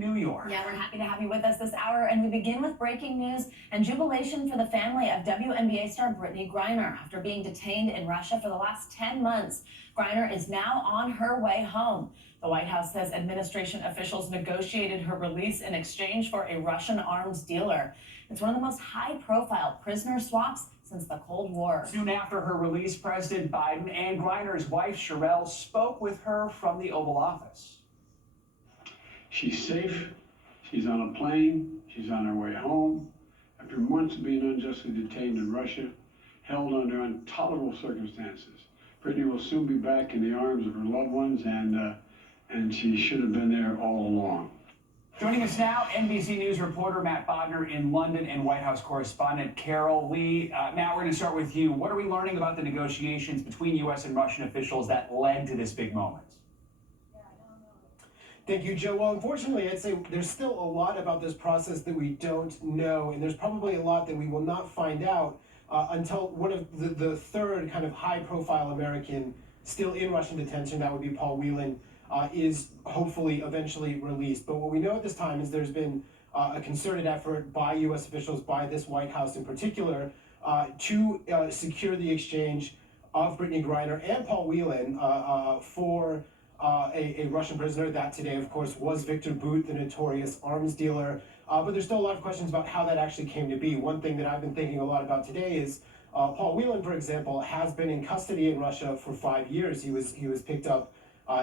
New York. Yeah, we're happy to have you with us this hour, and we begin with breaking news and jubilation for the family of WNBA star Brittney Griner. After being detained in Russia for the last 10 months, Griner is now on her way home. The White House says administration officials negotiated her release in exchange for a Russian arms dealer. It's one of the most high-profile prisoner swaps since the Cold War. Soon after her release, President Biden and Griner's wife, Sherelle, spoke with her from the Oval Office. She's safe, she's on a plane, she's on her way home. After months of being unjustly detained in Russia, held under intolerable circumstances, Brittney will soon be back in the arms of her loved ones, and she should have been there all along. Joining us now, NBC News reporter Matt Bodner in London and White House correspondent Carol Lee. Matt, we're going to start with you. What are we learning about the negotiations between U.S. and Russian officials that led to this big moment? Thank you, Joe. Well, unfortunately, I'd say there's still a lot about this process that we don't know, and there's probably a lot that we will not find out until one of the third kind of high-profile American still in Russian detention, that would be Paul Whelan, is hopefully eventually released. But what we know at this time is there's been a concerted effort by U.S. officials, by this White House in particular, to secure the exchange of Brittney Griner and Paul Whelan for a Russian prisoner. That today, of course, was Victor Bout, the notorious arms dealer. But there's still a lot of questions about how that actually came to be. One thing that I've been thinking a lot about today is Paul Whelan, for example, has been in custody in Russia for 5 years. He was picked up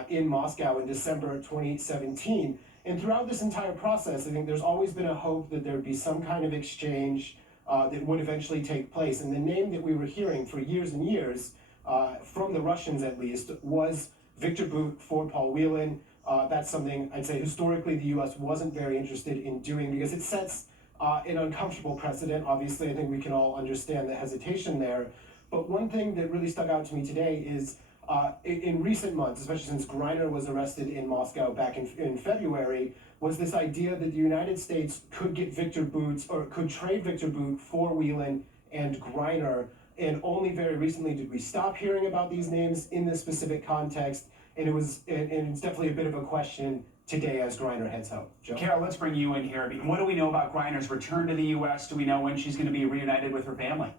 in Moscow in December 2017. And throughout this entire process, I think there's always been a hope that there would be some kind of exchange that would eventually take place. And the name that we were hearing for years and years, from the Russians at least, was Victor Bout for Paul Whelan. That's something I'd say historically the U.S. wasn't very interested in doing because it sets an uncomfortable precedent. Obviously, I think we can all understand the hesitation there. But one thing that really stuck out to me today is in recent months, especially since Griner was arrested in Moscow back in February, was this idea that the United States could get Victor Bout, or could trade Victor Bout for Whelan and Griner. And only very recently did we stop hearing about these names in this specific context, and it's definitely a bit of a question today as Griner heads home. Joe? Carol, let's bring you in here. What do we know about Griner's return to the U.S.? Do we know when she's going to be reunited with her family?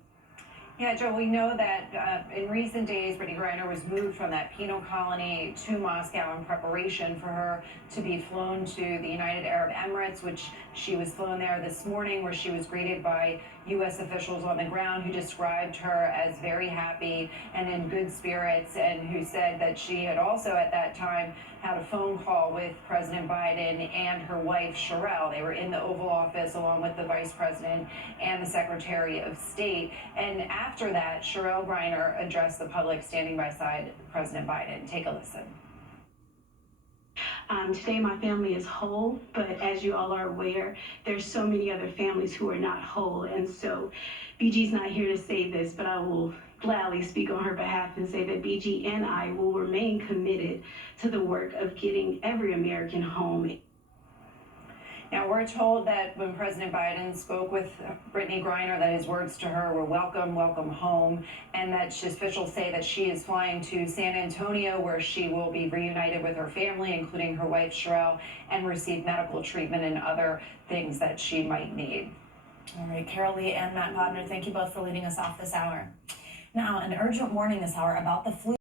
Yeah, Joe, we know that in recent days, Brittney Griner was moved from that penal colony to Moscow in preparation for her to be flown to the United Arab Emirates, which she was flown there this morning, where she was greeted by U.S. officials on the ground who described her as very happy and in good spirits, and who said that she had also at that time had a phone call with President Biden and her wife, Sherelle. They were in the Oval Office along with the Vice President and the Secretary of State. And after that, Sherelle Griner addressed the public standing by side President Biden. Take a listen. Today my family is whole, but as you all are aware, there's so many other families who are not whole. And so BG's not here to say this, but I will gladly speak on her behalf and say that BG and I will remain committed to the work of getting every American home. Now, we're told that when President Biden spoke with Brittney Griner, that his words to her were welcome, welcome home, and that officials say that she is flying to San Antonio, where she will be reunited with her family, including her wife, Sherelle, and receive medical treatment and other things that she might need. All right, Carol Lee and Matt Bodner, thank you both for leading us off this hour. Now, an urgent warning this hour about the flu.